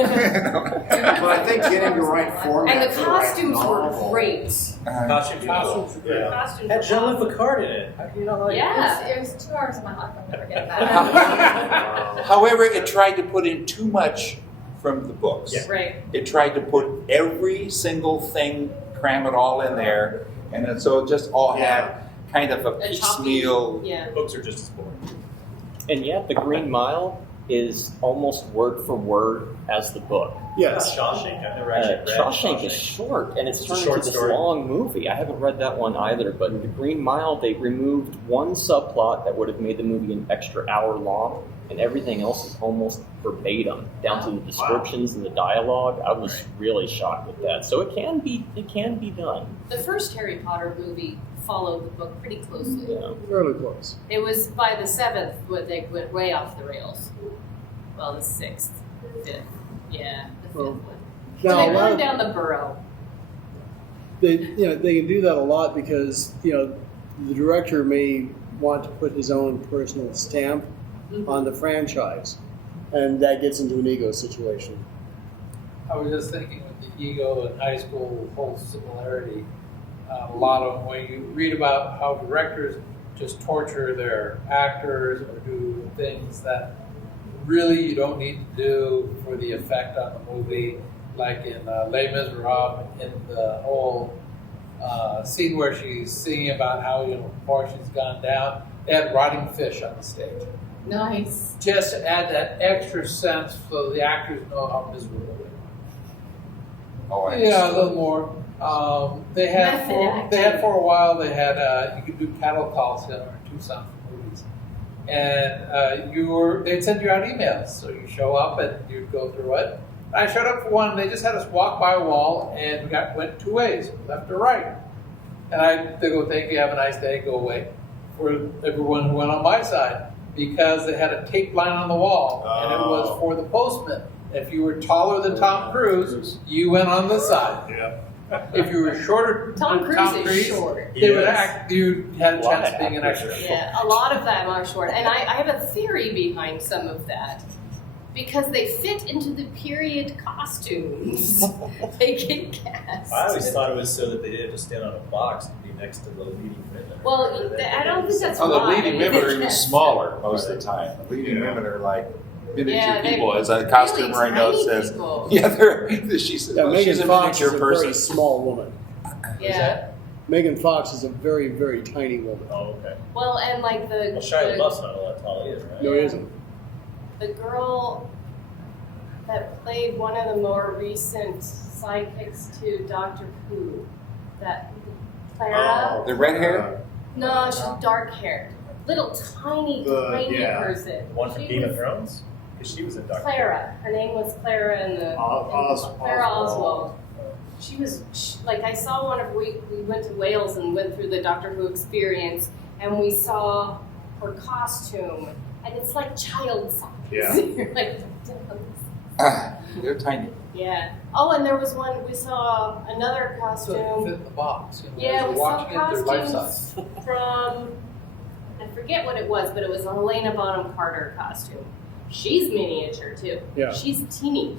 But I think getting the right format And the for the right costumes were novel. great. Costumes. Costumes were Yeah. Costumes Had were Jean-Luc awesome. Picard in it. How can you not like Yeah. It was 2 hours of my life. I'll never get that. However, it tried to put in too much from the books. Yeah. Right. It tried to put every single thing, cram it all in there, and then so it just all had kind of a A choppy- piecemeal. Yeah. Books are just as boring. And yet, The Green Mile is almost word for word as the book. Yes. Shawshank. I've never actually read Shawshank is short, and it's It's a turned short into this story. long movie. I haven't read that one either, but The Green Mile, they removed one subplot that would have made the movie an extra hour long, and everything else is almost verbatim, down to the descriptions and the dialogue. I was really shocked with that. So it can be done. The first Harry Potter movie followed the book pretty closely. Yeah. Fairly close. It was by the 7th when they went way off the rails. Well, the 6th, 5th. Yeah, the 5th Well, one. Now, So they a lot burned of, down the burrow. they can do that a lot because the director may want to put his own personal stamp on the franchise, and that gets into an ego situation. I was just thinking with the ego and high school whole similarity. A lot of when you read about how directors just torture their actors or do things that really you don't need to do for the effect on the movie, like in Les Miserables, in the whole scene where she's singing about how before she's gone down, they had rotting fish on the stage. Nice. Just to add that extra sense so the actors know how miserable they are. Oh, I Yeah, a understand. little more. They had for a while. They had you could do cattle calls in Tucson for movies, and they'd send you out emails. So you show up and you'd go through it. I showed up for one. They just had us walk by a wall and we went 2 ways, left or right. And they go, "Thank you, have a nice day, go away." For everyone who went on my side, because they had a tape line on the wall, and it was for the postman. If you were taller than Tom Cruise, you went on the side. Yeah. If you were shorter Tom than Cruise is short. they would Yes. act. You had a A lot chance of of being an actors extra. are Yeah, a lot of them are short. And I have a theory behind some of that. Because they fit into the period costumes. They get cast. I always thought it was so that they didn't just stand on a box and be next to the leading women. Well, I don't think that's Oh, the why. leading women are even Yes. smaller most of the time. The leading women are like miniature Yeah, they're people, as a really costumer I know tiny says. people. Yeah, she says, Yeah, well, Megan she's a Fox is miniature a person. very small woman. Yeah. Megan Fox is a very, very tiny woman. Oh, okay. Well, and like Well, Shia LaBeouf's not all that tall either, right? No, he isn't. the girl that played one of the more recent sidekicks to Doctor Who, that Clara. The red hair? No, she's dark haired. Little tiny person. The one from She Game of was Thrones? Because she was in Doctor Clara. Her name was Clara in the Clara Oswald. She was like, I saw one of we went to Wales and went through the Doctor Who experience, and we saw her costume, and it's like child size. Yeah. You're like, They're tiny. yeah. Oh, and there was one we saw another So it costume. fit the box. Yeah, as we you're saw watching it, they're life size. costumes from, I forget what it was, but it was a Helena Bonham Carter costume. She's miniature too. Yeah. She's teeny.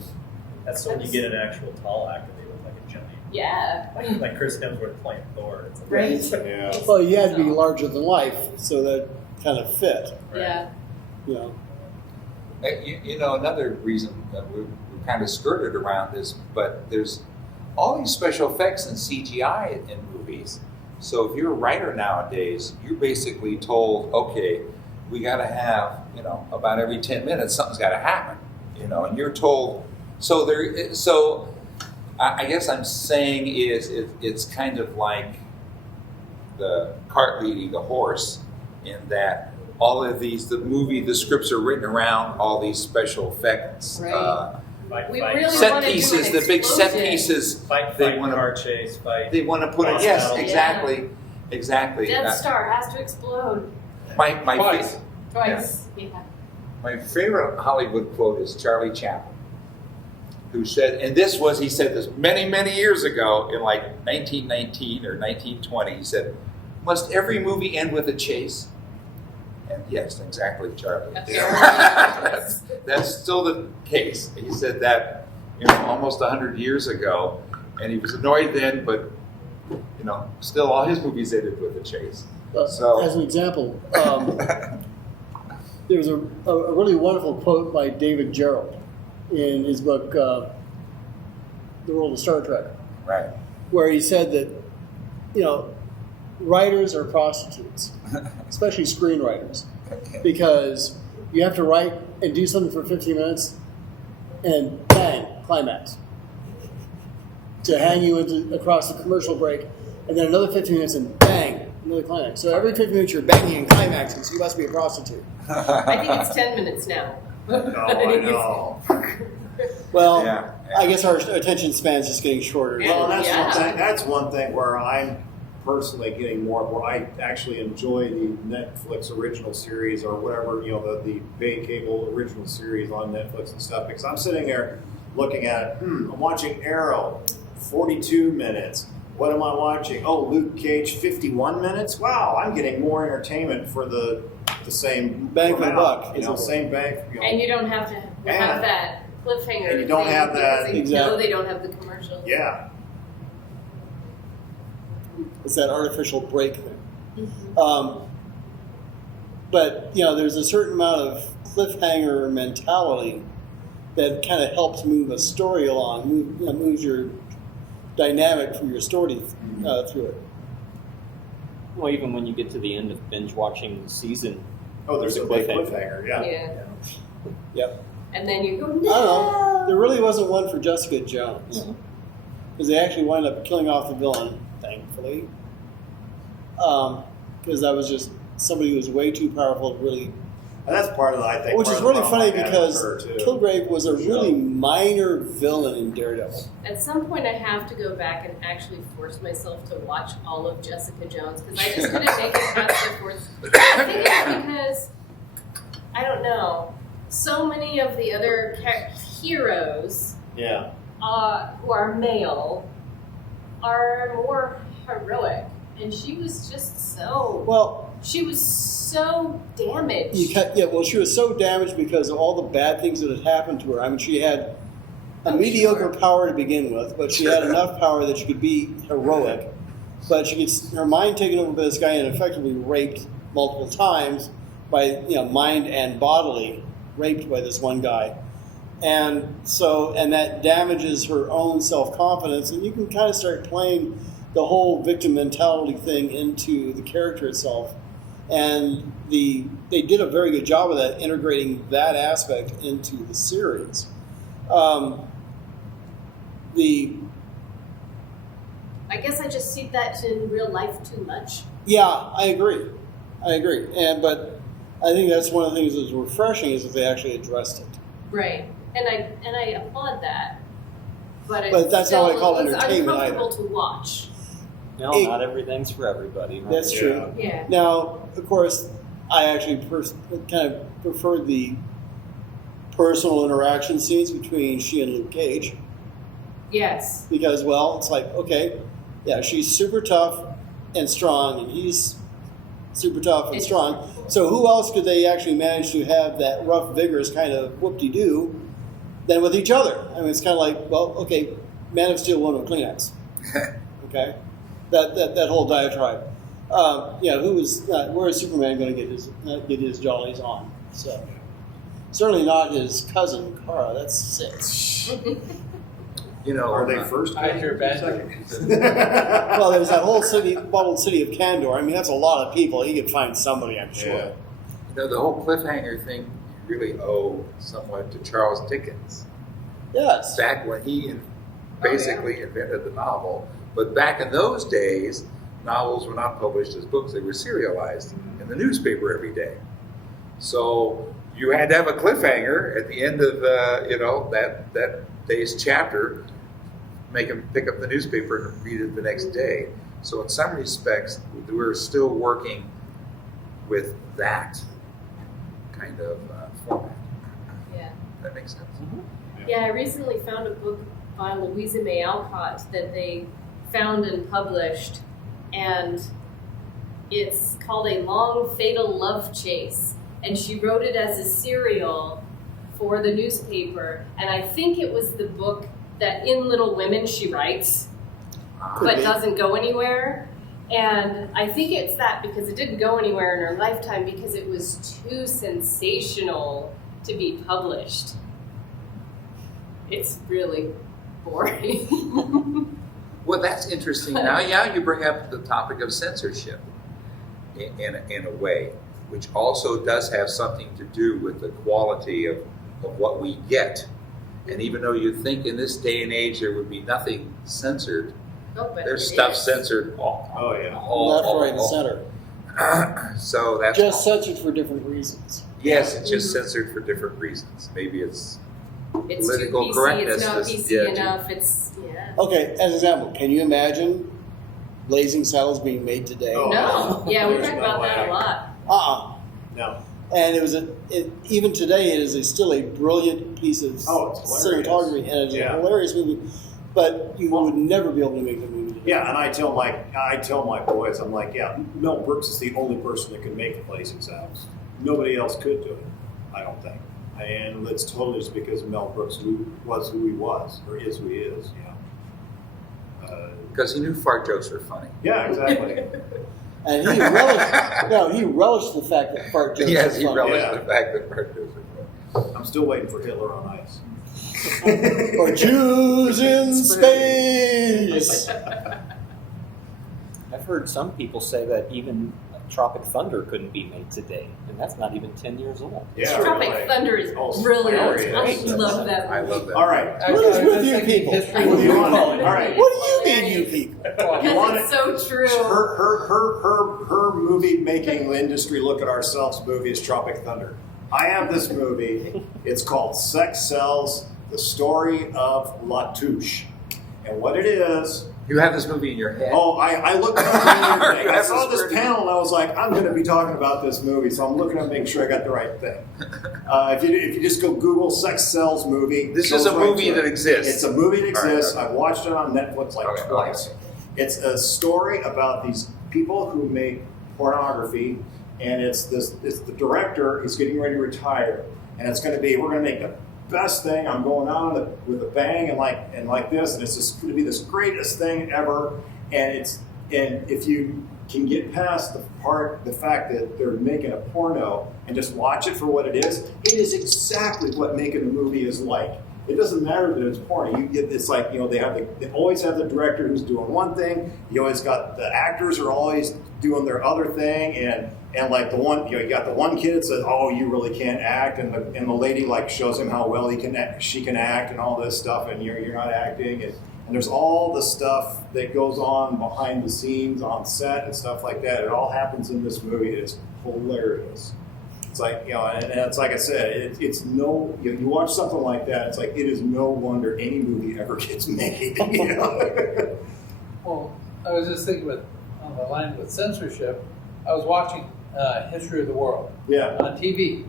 That's when you get an actual tall actor, they look like a giant. Yeah. Like Chris Hemsworth playing Thor. It's like, Right. Yeah. Well, you had to be larger than life, so that kind of fit. Yeah. You know, another reason that we kind of skirted around this, but there's all these special effects and CGI in movies. So if you're a writer nowadays, you're basically told, okay, we got to have, about every 10 minutes something's got to happen, and you're told. So I guess I'm saying it's kind of like the cart leading the horse, in that all of the scripts are written around all these special effects. Right. Fight, We fight, really Set wanna do pieces, an the big set explosion. pieces. fight, They fight, wanna- car chase, fight. They want to put it. Boss Yes, battle. exactly. Death Star has to explode. My Twice. Twice. Yeah. My favorite Hollywood quote is Charlie Chaplin, who said, and this was, he said this many, many years ago in like 1919 or 1920, he said, "Must every movie end with a chase?" And yes, exactly, Charlie. That's still the case. He said that, almost 100 years ago, and he was annoyed then, but, still all his movies ended with a chase. So, as an example, there was a really wonderful quote by David Gerrold in his book, The World of Star Trek, right. where he said that, writers are prostitutes, especially screenwriters, because you have to write and do something for 15 minutes and bang, climax. To hang you across the commercial break, and then another 15 minutes and bang, another climax. So every 15 minutes you're banging and climaxing, so you must be a prostitute. I think it's 10 minutes now. I know. Well, Yeah. I guess our attention span's just getting shorter. Well, Yeah. that's one thing where I'm personally getting more, where I actually enjoy the Netflix original series or whatever, the Bay Cable original series on Netflix and stuff, because I'm sitting there looking at, I'm watching Arrow, 42 minutes. What am I watching? Oh, Luke Cage, 51 minutes? Wow, I'm getting more entertainment for the same Bang for the amount, buck. same bang. And you don't have to have that cliffhanger. And you don't thing have that- because they know they don't have the commercials. Yeah. It's that artificial break thing. Mm-hmm. But, there's a certain amount of cliffhanger mentality that kind of helps move a story along, moves your dynamic for your story through it. Well, even when you get to the end of binge watching the season, Oh, there's a big cliffhanger, yeah. Yeah. Yep. And then you go, I don't know. There really wasn't one for Jessica Jones. Because they actually wound up killing off the villain, thankfully. Because that was just somebody who was way too powerful to really... And that's part of the, I think, Which is part of the really problem funny I had because with her, too. Kilgrave was a really minor villain in Daredevil. At some point, I have to go back and actually force myself to watch all of Jessica Jones because I just couldn't make it past the fourth. I think it's because, I don't know, so many of the other heroes Yeah. who are male are more heroic. And she was just so... Well, she was so damaged. she was so damaged because of all the bad things that had happened to her. I mean, she had a mediocre power to begin with, but she had enough power that she could be heroic. But she gets her mind taken over by this guy and effectively raped multiple times by, mind and bodily raped by this one guy. And that damages her own self-confidence, and you can kind of start playing the whole victim mentality thing into the character itself. And they did a very good job of that, integrating that aspect into the series. I guess I just see that in real life too much. Yeah, I agree. But I think that's one of the things that's refreshing is that they actually addressed it. Right. And I applaud that. But that's not what I call it's entertainment uncomfortable either. to watch. no, not everything's for everybody. Right? That's true. Yeah. Now, of course, I actually kind of preferred the personal interaction scenes between she and Luke Cage. Yes. Because, well, it's like, okay, yeah, she's super tough and strong, and he's super tough and strong. So who else could they actually manage to have that rough, vigorous kind of whoop-de-doo than with each other? I mean, it's kind of like, well, okay, Man of Steel won with Kleenex. Okay? That whole diatribe. Where is Superman going to get his jollies on? So certainly not his cousin, Kara. That's sick. Are they first? I hear bad. Well, there's that whole bubbled city of Kandor. I mean, that's a lot of people. He could find somebody, I'm sure. Yeah. The whole cliffhanger thing you really owe somewhat to Charles Dickens. Yes. Back when he basically invented the novel. But back in those days, novels were not published as books. They were serialized in the newspaper every day. So you had to have a cliffhanger at the end of that day's chapter, make them pick up the newspaper and read it the next day. So in some respects, we're still working with that. kind of format. Yeah. That makes sense. Yeah, I recently found a book by Louisa May Alcott that they found and published, and it's called A Long Fatal Love Chase. And she wrote it as a serial for the newspaper, and I think it was the book that in Little Women she writes, but doesn't go anywhere. And I think it's that because it didn't go anywhere in her lifetime because it was too sensational to be published. It's really boring. Well, that's interesting. Now, you bring up the topic of censorship in a way, which also does have something to do with the quality of what we get. And even though you think in this day and age there would be nothing censored, there's stuff censored all Left, right, and center. So that's Just censored for different reasons. Yes, it's just censored for different reasons. Maybe it's It's political too PC, correctness. it's not is- PC yeah, enough, it's, yeah. Okay, as an example, can you imagine Blazing Saddles being made today? Oh. No, yeah, we There's talk no about that way. a lot. No. And it was even today it is still a brilliant piece of It's hilarious. cinematography, and it's a hilarious movie. But you would never be able to make the movie today. Yeah, and I tell my boys, I'm like, Mel Brooks is the only person that can make Blazing Saddles. Nobody else could do it, I don't think. And it's totally just because Mel Brooks was who he was, or is who he is, Because he knew fart jokes were funny. Yeah, exactly. And he relished the fact that fart jokes Yes, were he funny. relished the fact that fart jokes were funny. I'm still waiting for Hitler on Ice. Or Jews in space. I've heard some people say that even Tropic Thunder couldn't be made today, and that's not even 10 years old. Yeah, Tropic really. Thunder is Oh, brilliant. hilarious. I love that I movie. love that. All right. What is with you people? What do you want? All right. What do you mean, you people? You want Because it's so true. Her movie making industry look at ourselves movie is Tropic Thunder. I have this movie. It's called Sex Sells: The Story of Latouche. And what it is, You have this movie in your head? I looked at it the other day. I That's saw this pretty- panel and I was like, I'm going to be talking about this movie, so I'm looking to make sure I got the right thing. If you just go Google Sex Sells movie. This goes is a right movie to it. that exists. It's a movie that exists. All right. I've watched it on Netflix like Okay, twice. okay. It's a story about these people who make pornography, and it's the director is getting ready to retire, and it's going to be, we're going to make the best thing. I'm going on with a bang and like this, and it's just going to be this greatest thing ever. And if you can get past the fact that they're making a porno and just watch it for what it is exactly what making a movie is like. It doesn't matter that it's porn. It's like, they always have the director who's doing one thing. You always got the actors are always doing their other thing, and like the one, you got the one kid that says, "Oh, you really can't act," and the lady like shows him how well she can act and all this stuff, and you're not acting, and there's all the stuff that goes on behind the scenes on set and stuff like that. It all happens in this movie. It's hilarious. It's like, and it's like I said, it's no, you watch something like that, it's like, it is no wonder any movie ever gets made, Well, I was just thinking on the line with censorship, I was watching History of the World Yeah. on TV.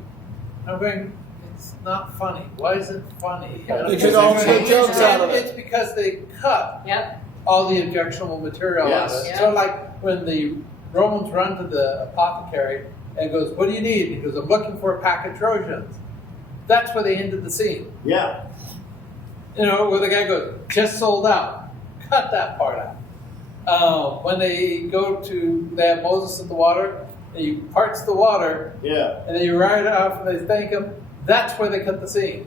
I'm going, it's not funny. Why is it funny? You took all the jokes out of it. It's because they cut Yep. all the objectionable material Yes. out of it. Yeah. So like when the Romans run to the apothecary and goes, "What do you need?" He goes, "I'm looking for a pack of Trojans." That's where they ended the scene. Yeah. Where the guy goes, "Just sold out." Cut that part out. When they have Moses in the water, and he parts the water, Yeah. and then you ride off and they thank him. That's where they cut the scene.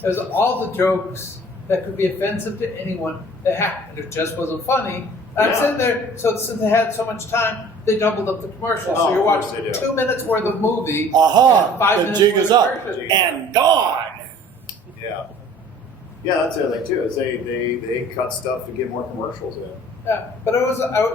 There's all the jokes that could be offensive to anyone that happened. It just wasn't funny. And I'm Yeah. sitting there, so since they had so much time, they doubled up the commercials. Oh, So you're of course watching they do. 2 minutes worth of movie. and Aha! 5 The minutes jig worth is of up commercials. and gone. Yeah. Yeah, that's the other thing too, is they cut stuff to get more commercials in. Yeah, but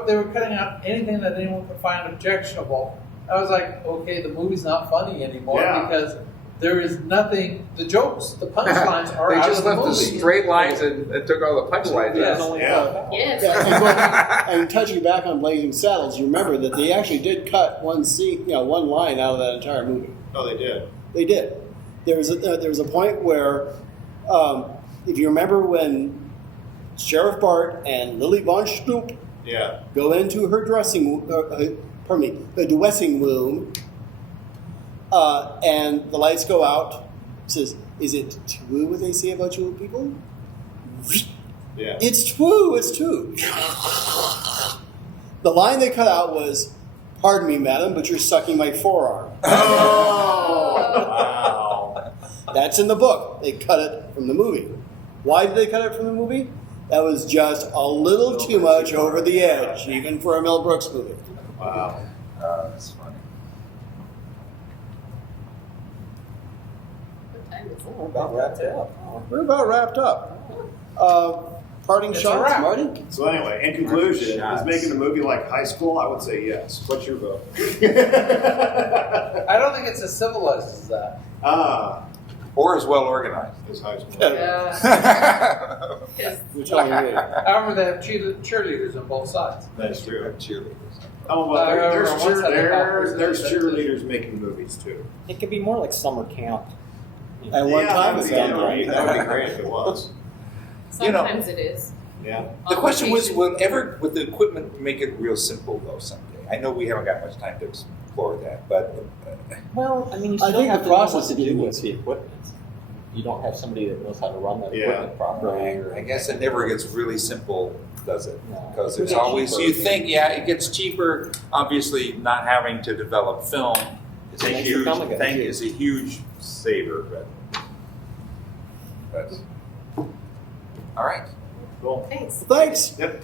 they were cutting out anything that anyone could find objectionable. I was like, okay, the movie's not funny anymore Yeah. because there is nothing. The jokes, the punchlines are They out just of the left the movie. straight lines and took all the punchlines Yes. out. Yeah. Yes. Yeah, and touching back on Blazing Saddles, you remember that they actually did cut one scene, one line out of that entire movie. Oh, they did. They did. There was a point where, if you remember when Sheriff Bart and Lily Von Stoop go into her dressing room, and the lights go out. Says, "Is it true what they say about you people?" Yeah. It's true. It's true. The line they cut out was, "Pardon me, madam, but you're sucking my forearm." Wow. That's in the book. They cut it from the movie. Why did they cut it from the movie? That was just a little too much over the edge, even for a Mel Brooks movie. Wow. That's funny. What time is it? We're about wrapped up. We're about wrapped up. Parting It's a shots, wrap. Marty? So anyway, in conclusion, Shots. is making the movie like high school? I would say yes. What's your vote? I don't think it's as civilized as that. Or as well organized. It's high school. Yeah. 'Cause Which one are you? However, they have cheerleaders on both sides. That's true. Cheerleaders. Oh, well, there's on one side of the house, there's there's cheerleaders making movies too. It could be more like summer camp. At one time, that it's would done be right. great. That would be great if it was. You know- sometimes it is. Yeah. The question was, On will ever, with the equipment, make it real simple though someday? I know we haven't got much time to explore that, but Well, I mean, you I still think have the to know process what to of do doing with the equipment. You don't have somebody that knows how to run that equipment properly. I guess it never gets really simple, does it? No. Because there's It gets always, cheaper. you think, yeah, it gets cheaper. Obviously, not having to develop film is a Makes the huge film again, thing, too. is a huge saver. But all right. Cool. Thanks. Thanks. Yep.